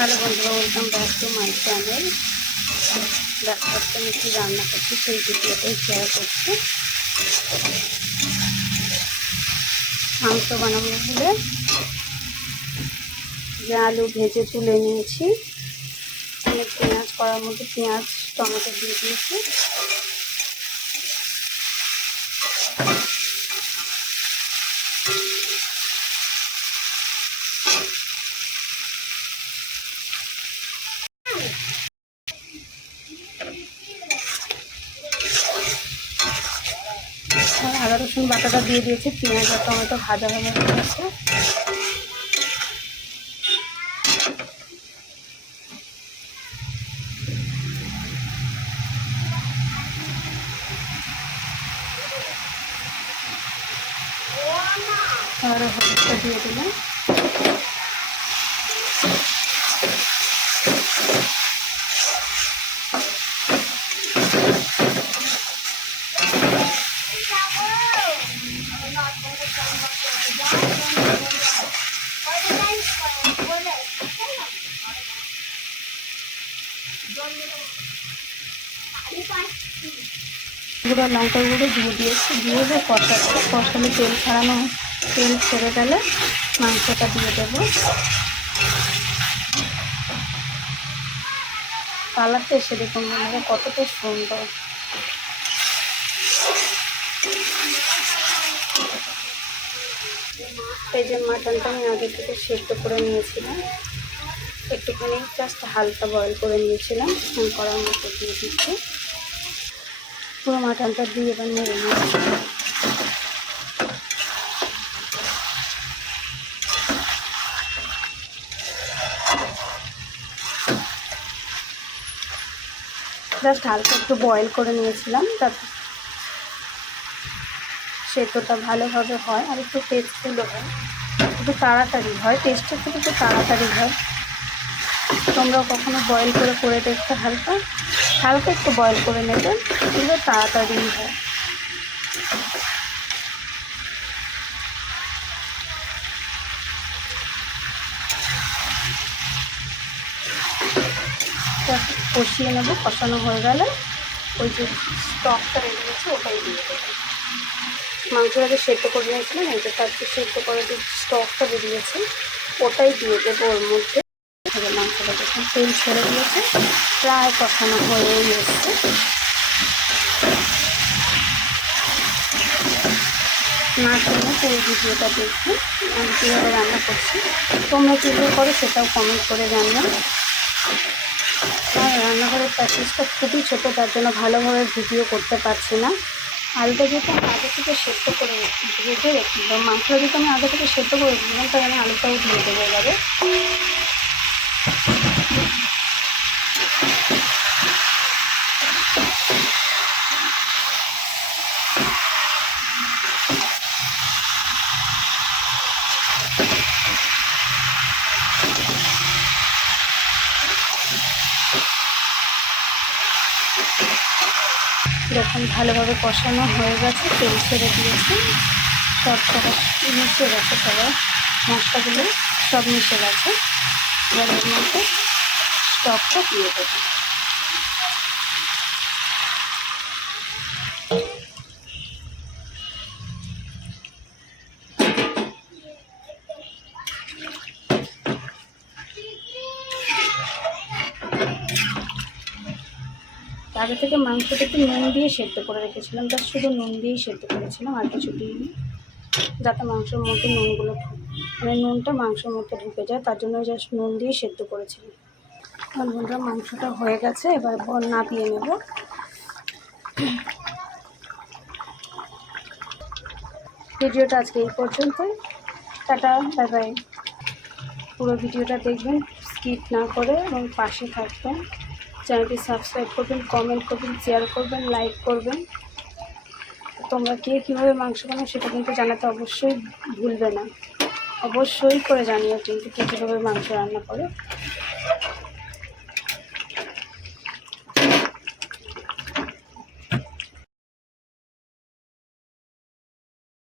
Hello বন্ধুরা, welcome back to my channel. দেখো আমি কি রান্না করছি সেই ভিডিওটাই শেয়ার করছি। মাংস বানাবো বলে যে আলু ভেজে তুলে নিয়েছি, আমি পেঁয়াজ করার মধ্যে পেঁয়াজ টমেটো দিয়ে দিয়েছি। আদা রসুন বাটাটা দিয়ে দিয়েছি, পেঁয়াজ আর টমেটো ভাজা হয়ে গেছে। আর হলুদটা দিয়ে দিলাম। গুঁড়ো লঙ্কা গুঁড়ো দিয়ে দিয়েছি, দিয়ে কষালে তেল ছেড়ে গেলে মাংসটা দিয়ে দেবো। কালারটা এসে দেখুন মানে কতটা সুন্দর। এই যে মাটনটা আমি আগে থেকে সেদ্ধ করে নিয়েছিলাম, একটুখানি জাস্ট হালকা বয়েল করে নিয়েছিলাম, করার মতো দিয়ে দিচ্ছি। পুরো মাটনটা দিয়ে এবার নেড়ে নিচ্ছি। জাস্ট হালকা একটু বয়েল করে নিয়েছিলাম, যাতে সেদ্ধটা ভালোভাবে হয় আর একটু টেস্টফুলও হয়, একটু তাড়াতাড়ি হয়, টেস্টের থেকে একটু তাড়াতাড়ি হয়। তোমরাও কখনো বয়েল করে দেখতে, হালকা একটু বয়েল করে নেবে, কিন্তু তাড়াতাড়ি হয়। কষিয়ে নেবো, কষানো হয়ে গেলে ওই যে স্টকটা রেডি হয়েছে ওটাই দিয়ে দেবো। মাংসটাকে সেদ্ধ করে নিয়েছিলাম, এই যে তার সেদ্ধ করে যে স্টকটা বেরিয়েছে ওটাই দিয়ে দেবো ওর মধ্যে। মাংসটা যখন তেল ছেড়ে দিয়েছে, প্রায় কষানো হয়েই এসছে। না শুনে পুরো ভিডিওটা দেখি আমি কীভাবে রান্না করছি। তোমরা কীভাবে করো সেটাও কমেন্ট করে জানলাম। আর রান্নাঘরের প্যাকেজটা খুবই ছোটো, তার জন্য ভালোভাবে ভিডিও করতে পারছি না। আলুটা যেহেতু আমি আগে থেকে সেদ্ধ করে ভেজে রেখেছিলাম, মাংসটা যেহেতু আমি আগে থেকে সেদ্ধ করে রেখেছিলাম, তাই আমি আলুটাও দিয়ে দেবো এবারে। যখন ভালোভাবে কষানো হয়ে গেছে, তেল ছেড়ে দিয়েছি, সব কটা মিশে গেছে, সবাই মশলাগুলো সব মিশে গেছে। এবার এর মধ্যে স্টকটা দিয়ে দেবো। আগে থেকে মাংসটা একটু নুন দিয়ে সেদ্ধ করে রেখেছিলাম, জাস্ট শুধু নুন দিয়েই সেদ্ধ করেছিলাম, আর কিছু দিইনি, যাতে মাংসের মধ্যে নুনগুলো মানে নুনটা মাংসের মধ্যে ঢুকে যায়, তার জন্য জাস্ট নুন দিয়ে সেদ্ধ করেছিলাম। আর বন্ধুরা, মাংসটা হয়ে গেছে, এবার নামিয়ে নেব। ভিডিওটা আজকে এই পর্যন্তই। Tata, bye bye. পুরো ভিডিওটা দেখবেন, স্কিপ না করে, এবং পাশে থাকবেন। চ্যানেলটি সাবস্ক্রাইব করবেন, কমেন্ট করবেন, শেয়ার করবেন, লাইক করবেন। তোমরা কীভাবে মাংস বানাও সেটা কিন্তু জানাতে অবশ্যই ভুলবে না, অবশ্যই করে জানিও কিন্তু কীভাবে মাংস রান্না করে।